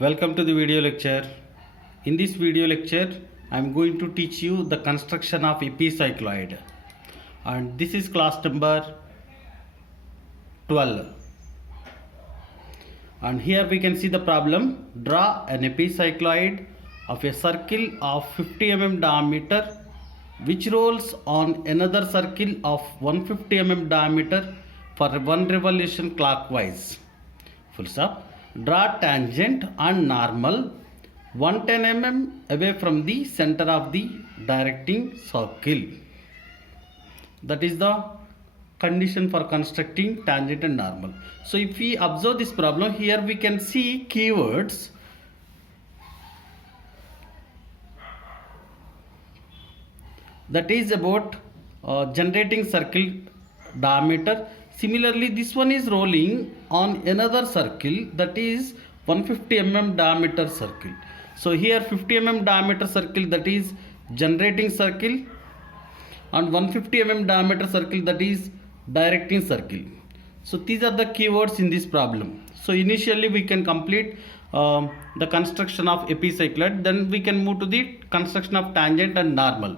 Welcome to the video lecture. In this video lecture, I am going to teach you the construction of epicycloid, and this is class number 12. And here we can see the problem. Draw an epicycloid of a circle of 50 mm diameter which rolls on another circle of 150 mm diameter for one revolution clockwise. Full stop. Draw tangent and normal 110 mm away from the center of the directing circle. That is the condition for constructing tangent and normal. So if we observe this problem, here we can see keywords. That is about generating circle diameter. Similarly, this one is rolling on another circle, that is 150 mm diameter circle. So here 50 mm diameter circle, that is generating circle, and 150 mm diameter circle, that is directing circle. So these are the keywords in this problem. So initially we can complete the construction of epicycloid, then we can move to the construction of tangent and normal.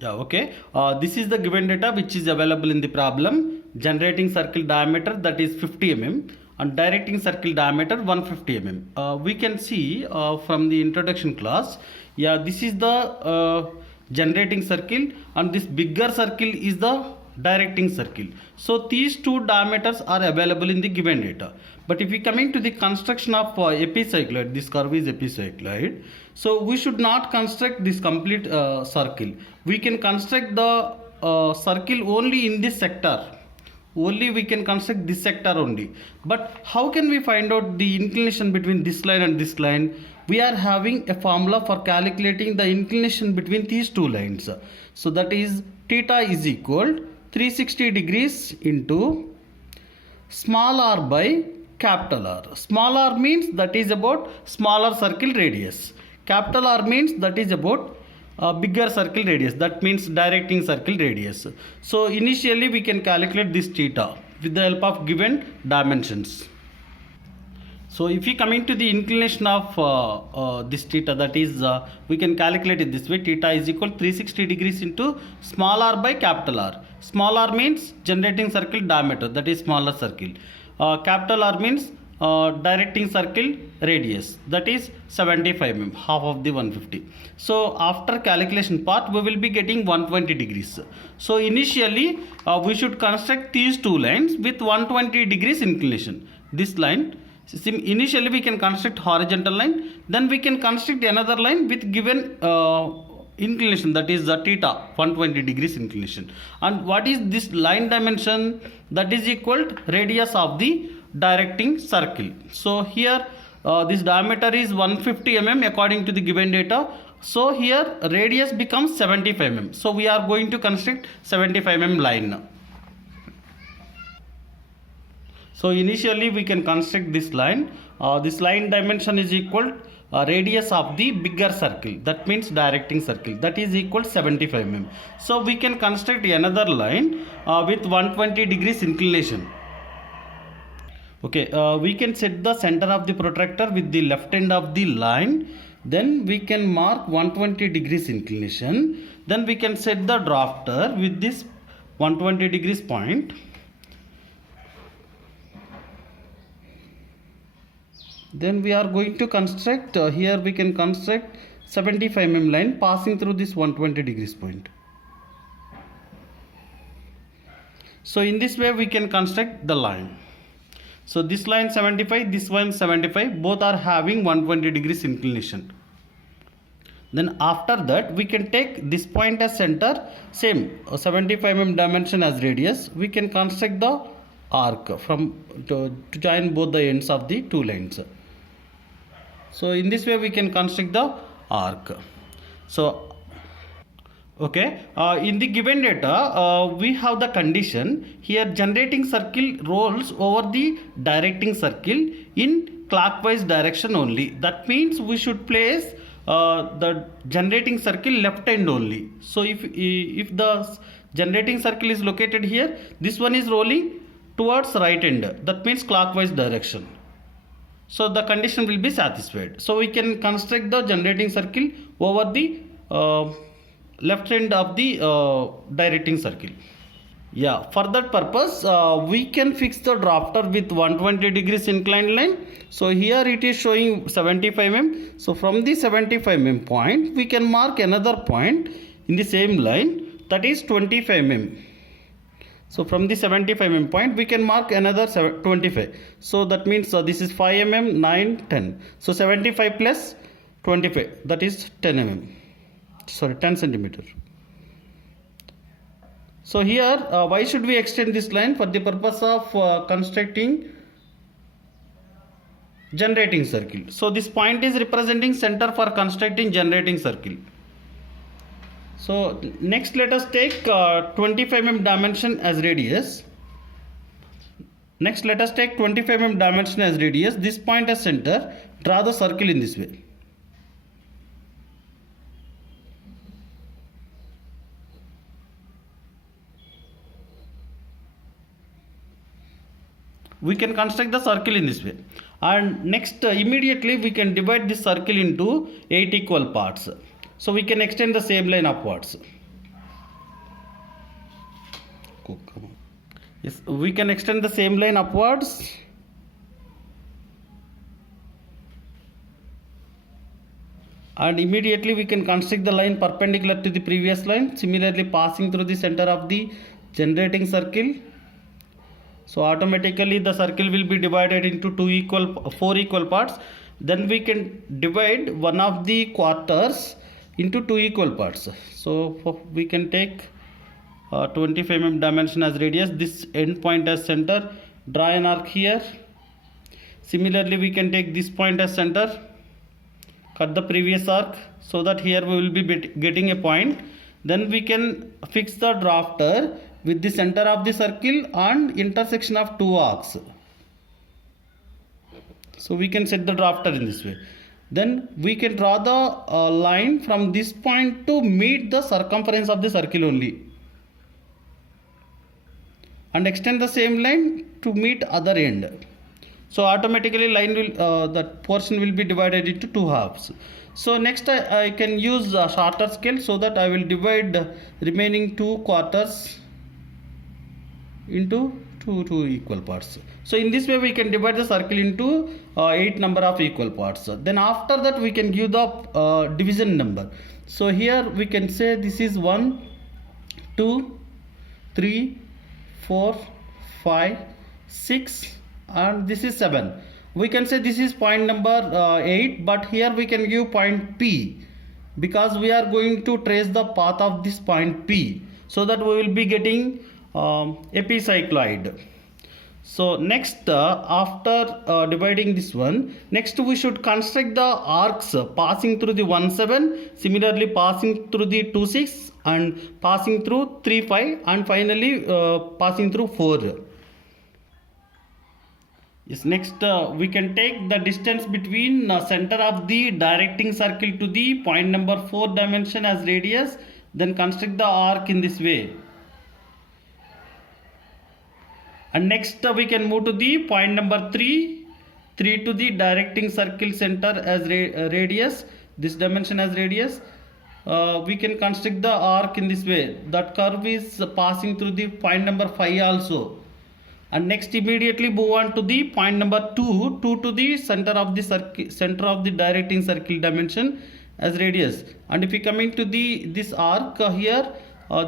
This is the given data which is available in the problem. Generating circle diameter, that is 50 mm, and directing circle diameter 150 mm. We can see from the introduction class, this is the generating circle, and this bigger circle is the directing circle. So these two diameters are available in the given data. But if we coming to the construction of epicycloid, this curve is epicycloid, so we should not construct this complete circle. We can construct the circle only in this sector. Only we can construct this sector only. But how can we find out the inclination between this line and this line? We are having a formula for calculating the inclination between these two lines. So that is theta is equal 360 degrees into small r by capital R. Small r means that is about smaller circle radius. Capital R means that is about bigger circle radius, that means directing circle radius. So initially we can calculate this theta with the help of given dimensions. So if we come into the inclination of this theta, that is we can calculate it this way. Theta is equal 360 degrees into small r by capital R. Small r means generating circle diameter, that is smaller circle. Capital R means directing circle radius, that is 75 mm, half of the 150. So after calculation part, we will be getting 120 degrees. So initially we should construct these two lines with 120 degrees inclination. This line, initially we can construct horizontal line, then we can construct another line with given inclination, that is the theta, 120 degrees inclination. And what is this line dimension? That is equal to radius of the directing circle. So here this diameter is 150 mm according to the given data. So here radius becomes 75 mm. So we are going to construct 75 mm line. So initially we can construct this line. This line dimension is equal radius of the bigger circle, that means directing circle, that is equal 75 mm. So we can construct another line with 120 degrees inclination. We can set the center of the protractor with the left end of the line. Then we can mark 120 degrees inclination. Then we can set the drafter with this 120 degrees point. Then we are going to construct, here we can construct 75 mm line passing through this 120 degrees point. So in this way we can construct the line. So this line 75, this one 75, both are having 120 degrees inclination. Then after that we can take this point as center, same 75 mm dimension as radius. We can construct the arc from to join both the ends of the two lines. So in this way we can construct the arc. So in the given data we have the condition here: generating circle rolls over the directing circle in clockwise direction only. That means we should place the generating circle left end only. So if the generating circle is located here, this one is rolling towards right end, that means clockwise direction. So the condition will be satisfied. So we can construct the generating circle over the left end of the directing circle. Yeah, for that purpose, we can fix the drafter with 120 degrees inclined line. So here it is showing 75 mm. So from the 75 mm point, we can mark another point in the same line, that is 25 mm. So from the 75 mm point, we can mark another 25. So that means this is 5 mm, 9, 10. So 75 plus 25, that is 10 mm. Sorry, 10 centimeter. So here, why should we extend this line? For the purpose of constructing generating circle. So this point is representing center for constructing generating circle. So next let us take 25 mm dimension as radius. Next let us take 25 mm dimension as radius. This point as center. Draw the circle in this way. We can construct the circle in this way, and next immediately we can divide this circle into 8 equal parts. So we can extend the same line upwards. Yes, we can extend the same line upwards. And immediately we can construct the line perpendicular to the previous line, similarly passing through the center of the generating circle. So automatically the circle will be divided into 4 equal parts. Then we can divide one of the quarters into 2 equal parts. So we can take 25 mm dimension as radius, this end point as center, draw an arc here. Similarly we can take this point as center, cut the previous arc, so that here we will be getting a point. Then we can fix the drafter with the center of the circle and intersection of 2 arcs. So we can set the drafter in this way. Then we can draw the line from this point to meet the circumference of the circle only, and extend the same line to meet other end. So automatically line will that portion will be divided into 2 halves. So next I can use a shorter scale, so that I will divide remaining 2 quarters into two equal parts. So in this way we can divide the circle into 8 number of equal parts. Then after that we can give the division number. So here we can say this is 1, 2, 3, 4, 5, 6, and this is 7. We can say this is point number 8, but here we can give point P, because we are going to trace the path of this point P, so that we will be getting epicycloid. So next after dividing this one, next we should construct the arcs passing through the 1, 7, similarly passing through the 2, 6, and passing through 3, 5, and finally passing through 4. Yes, next we can take the distance between center of the directing circle to the point number 4 dimension as radius, then construct the arc in this way. And next we can move to the point number 3 to the directing circle center as radius, this dimension as radius. We can construct the arc in this way. That curve is passing through the point number 5 also. And next immediately move on to the point number 2 to the center of the circle, center of the directing circle dimension as radius. And if we coming to this arc here,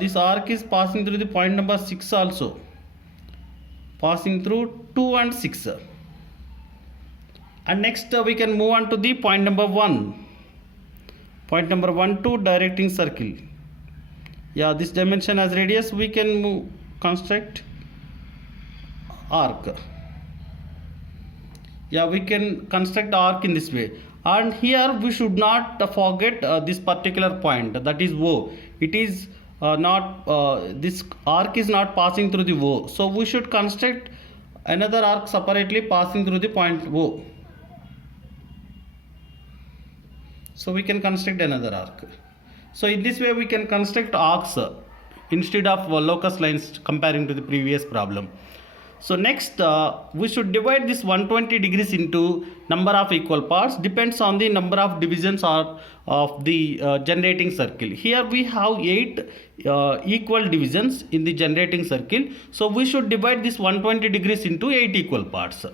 this arc is passing through the point number 6 also, passing through 2 and 6. And next we can move on to the point number 1. Point number 1 to directing circle. Yeah, this dimension as radius, we can construct arc. Yeah, we can construct arc in this way. And here we should not forget this particular point, that is O. It is this arc is not passing through the O, so we should construct another arc separately passing through the point O. So we can construct another arc. So in this way we can construct arcs instead of locus lines, comparing to the previous problem. So next we should divide this 120 degrees into number of equal parts, depends on the number of divisions or of the generating circle. Here we have 8 equal divisions in the generating circle. So we should divide this 120 degrees into 8 equal parts.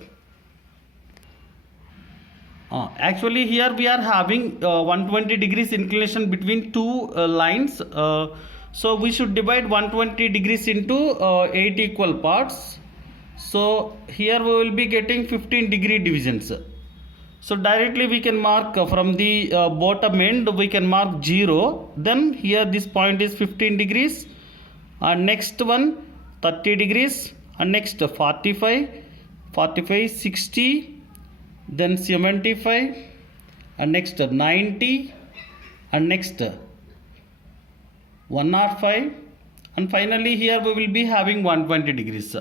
Actually here we are having 120 degrees inclination between two lines. So we should divide 120 degrees into 8 equal parts. So here we will be getting 15 degree divisions. So directly we can mark from the bottom end, we can mark 0. Then here this point is 15 degrees. And next one 30 degrees. And next 45, 60. Then 75. And next 90. And next 105. And finally here we will be having 120 degrees.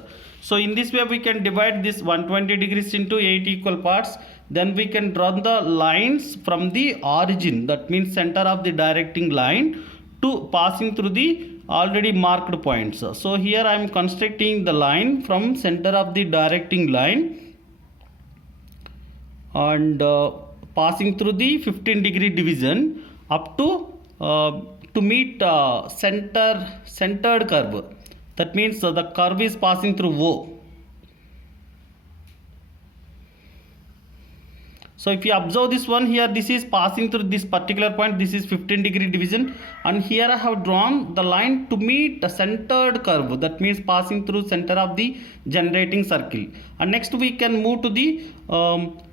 So in this way we can divide this 120 degrees into 8 equal parts. Then we can draw the lines from the origin, that means center of the directing line, to passing through the already marked points. So here I am constructing the line from center of the directing line and passing through the 15 degree division up to meet centered curve. That means the curve is passing through O. So if you observe this one here, this is passing through this particular point, this is 15 degree division, and here I have drawn the line to meet the centered curve, that means passing through center of the generating circle. And next we can move to the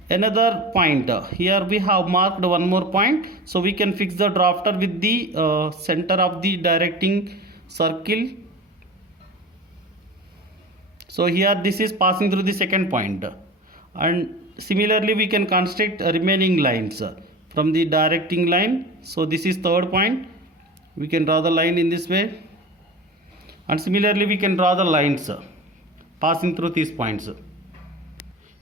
another point. Here we have marked one more point, so we can fix the drafter with the center of the directing circle. So here this is passing through the second point, and similarly we can construct remaining lines from the directing line. So this is third point, we can draw the line in this way, and similarly we can draw the lines passing through these points.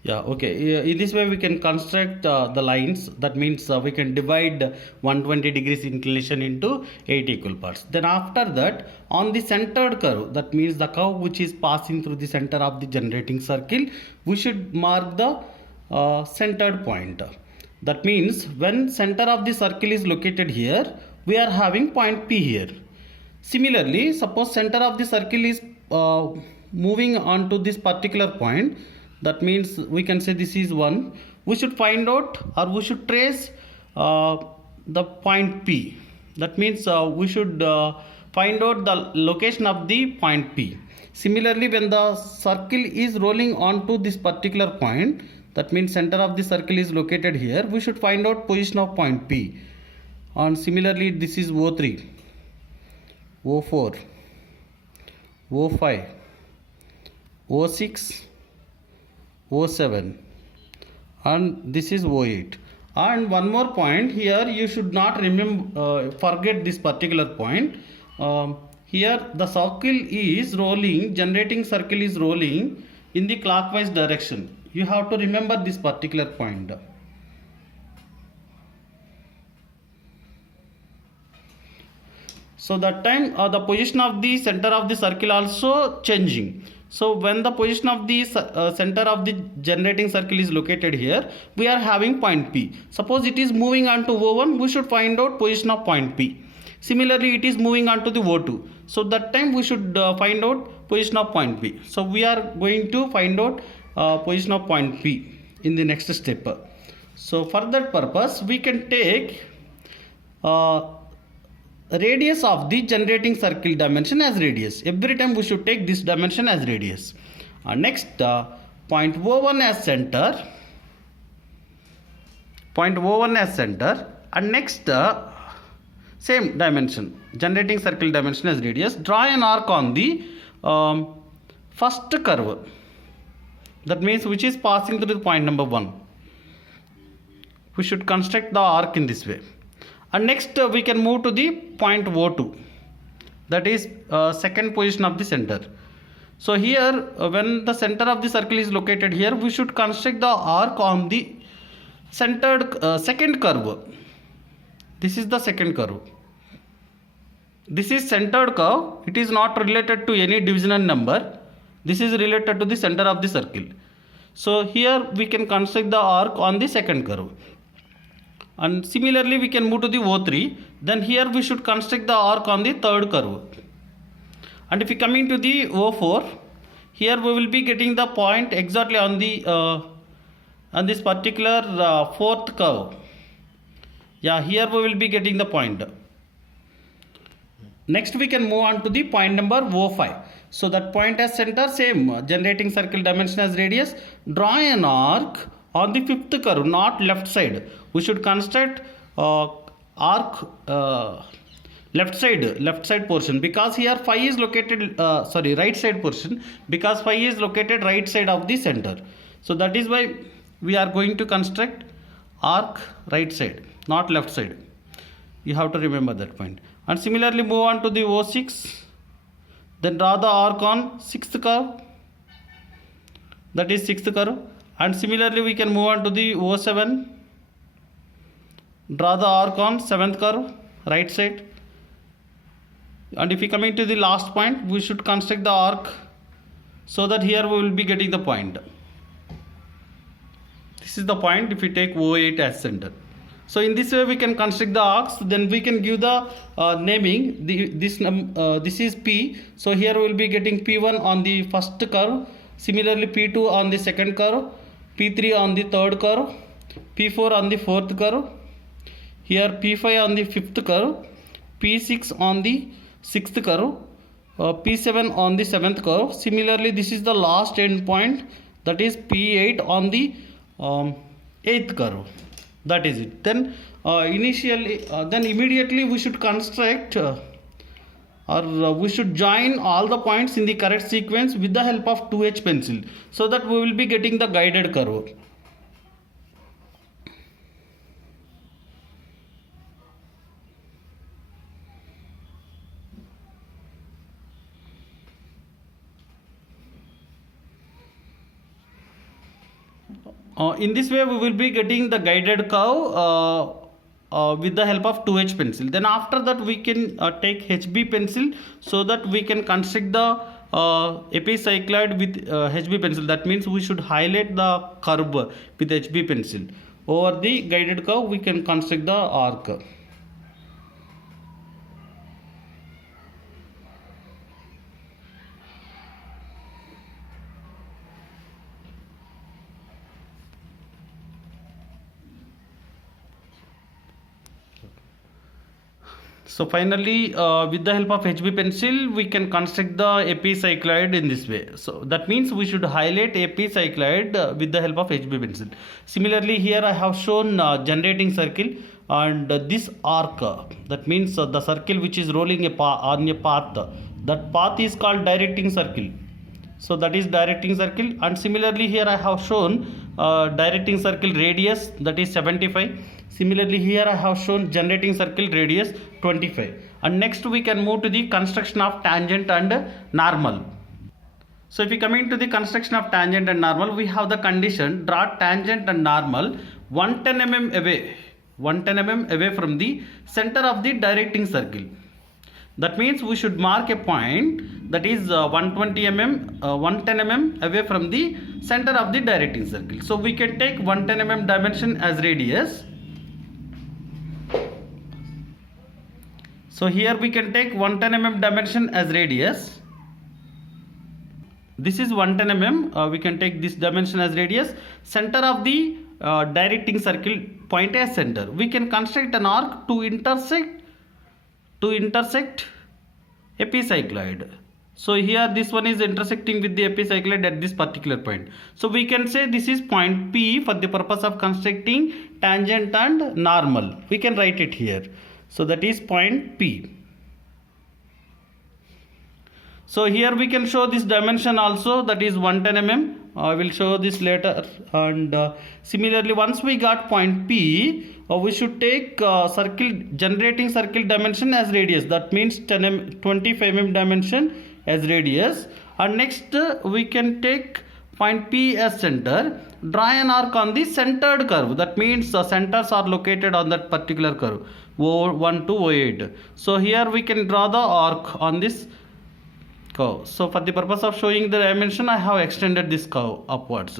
Yeah, okay. In this way we can construct the lines. That means we can divide 120 degrees inclination into 8 equal parts. Then after that, on the centered curve, that means the curve which is passing through the center of the generating circle, we should mark the centered point. That means when center of the circle is located here, we are having point P here. Similarly, suppose center of the circle is moving on to this particular point, that means we can say this is 1. We should find out, or we should trace the point P. That means we should find out the location of the point P. Similarly, when the circle is rolling on to this particular point, that means center of the circle is located here, we should find out position of point P. And similarly, this is O3, O4, O5, O6, O7, and this is O8. And one more point here, you should not remember forget this particular point. Here the circle is rolling, generating circle is rolling in the clockwise direction. You have to remember this particular point. So that time the position of the center of the circle also changing. So when the position of the center of the generating circle is located here, we are having point P. Suppose it is moving on to O1, we should find out position of point P. Similarly, it is moving on to the O2. So that time we should find out position of point P. So we are going to find out position of point P in the next step. So for that purpose, we can take radius of the generating circle dimension as radius. Every time we should take this dimension as radius. Next, point O1 as center. Point O1 as center. And next, same dimension, generating circle dimension as radius. Draw an arc on the first curve. That means which is passing through the point number 1. We should construct the arc in this way. And next we can move to the point O2, that is second position of the center. So here when the center of the circle is located here, we should construct the arc on the centered second curve. This is the second curve. This is centered curve. It is not related to any divisional number. This is related to the center of the circle. So here we can construct the arc on the second curve. And similarly we can move to the O3. Then here we should construct the arc on the third curve. And if we come into the O4, here we will be getting the point exactly on the on this particular fourth curve. Yeah, here we will be getting the point. Next we can move on to the point number O5. So that point as center, same generating circle dimension as radius. Draw an arc on the fifth curve, not left side. We should construct arc left side portion, because here phi is located right side portion, because phi is located right side of the center. So that is why we are going to construct arc right side, not left side. You have to remember that point. And similarly move on to the O6. Then draw the arc on sixth curve, that is sixth curve. And similarly we can move on to the O7. Draw the arc on seventh curve, right side. And if we come into the last point, we should construct the arc so that here we will be getting the point. This is the point if we take O8 as center. So in this way we can construct the arcs. Then we can give the naming. This is P. So here we will be getting P1 on the first curve. Similarly P2 on the second curve. P3 on the third curve. P4 on the fourth curve. Here P5 on the fifth curve. P6 on the sixth curve. P7 on the seventh curve. Similarly this is the last end point, that is P8 on the eighth curve. That is it. Then immediately we should construct we should join all the points in the correct sequence with the help of 2H pencil, so that we will be getting the guided curve. In this way we will be getting the guided curve with the help of 2H pencil. Then after that we can take HB pencil, so that we can construct the epicycloid with HB pencil. That means we should highlight the curve with HB pencil. Over the guided curve we can construct the arc. So finally with the help of HB pencil we can construct the epicycloid in this way. So that means we should highlight epicycloid with the help of HB pencil. Similarly here I have shown generating circle and this arc, that means the circle which is rolling on a path, that path is called directing circle. So that is directing circle. And similarly here I have shown directing circle radius, that is 75. Similarly here I have shown generating circle radius 25. And next we can move to the construction of tangent and normal. So if we come into the construction of tangent and normal, we have the condition: draw tangent and normal 110 mm away from the center of the directing circle. That means we should mark a point, that is 110 mm away from the center of the directing circle. So we can take 110 mm dimension as radius. So here we can take 110 mm dimension as radius. This is 110 mm. We can take this dimension as radius. Center of the directing circle, point as center. We can construct an arc to intersect epicycloid. So here this one is intersecting with the epicycloid at this particular point. So we can say this is point P for the purpose of constructing tangent and normal. We can write it here. So that is point P. So here we can show this dimension also, that is 110 mm. I will show this later. And similarly, once we got point P, we should take generating circle dimension as radius. That means 25 mm dimension as radius. And next we can take point P as center. Draw an arc on the centered curve. That means the centers are located on that particular curve, O1 to O8. So here we can draw the arc on this curve. So for the purpose of showing the dimension, I have extended this curve upwards.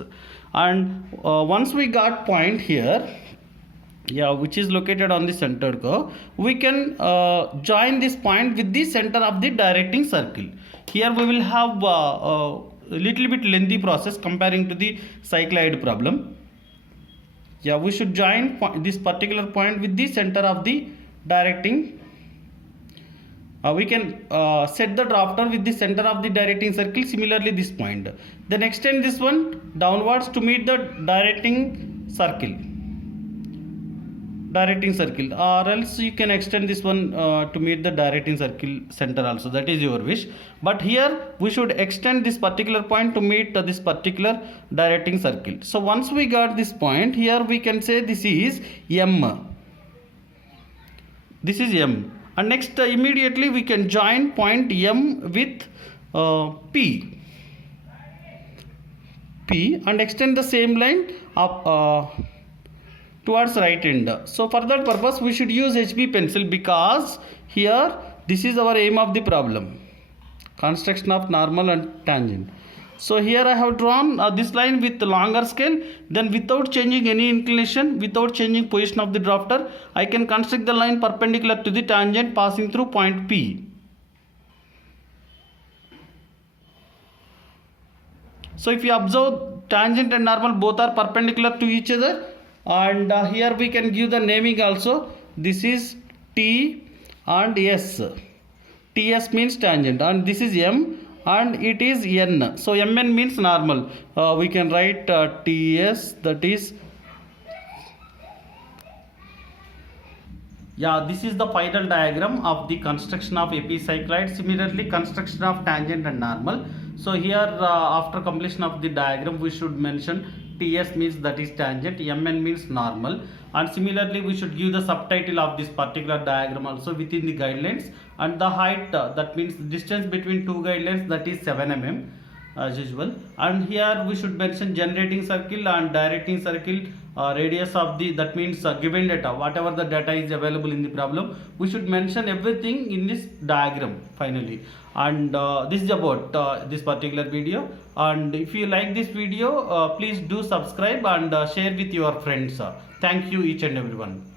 And once we got point here, yeah, which is located on the centered curve, we can join this point with the center of the directing circle. Here we will have a little bit lengthy process comparing to the cycloid problem. Yeah, we should join this particular point with the center of the directing. We can set the drafter with the center of the directing circle, similarly this point. Then extend this one downwards to meet the directing circle. Or else you can extend this one to meet the directing circle center also, that is your wish. But here we should extend this particular point to meet this particular directing circle. So once we got this point, here we can say this is M. This is M. And next immediately we can join point M with P and extend the same line up towards right end. So for that purpose we should use HB pencil, because here this is our aim of the problem, construction of normal and tangent. So here I have drawn this line with longer scale, then without changing any inclination, without changing position of the drafter, I can construct the line perpendicular to the tangent passing through point P. So if you observe, tangent and normal both are perpendicular to each other, and here we can give the naming also. This is T and S. TS means tangent, and this is M, and it is N. So Mn means normal. We can write TS, that is, yeah, this is the final diagram of the construction of epicycloid. Similarly, construction of tangent and normal. So here after completion of the diagram, we should mention TS means that is tangent, Mn means normal, and similarly we should give the subtitle of this particular diagram also within the guidelines, and the height, that means the distance between two guidelines, that is 7 mm as usual. And here we should mention generating circle and directing circle, radius of the, that means given data, whatever the data is available in the problem, we should mention everything in this diagram finally. And this is about this particular video. And if you like this video, please do subscribe and share with your friends. Thank you each and everyone.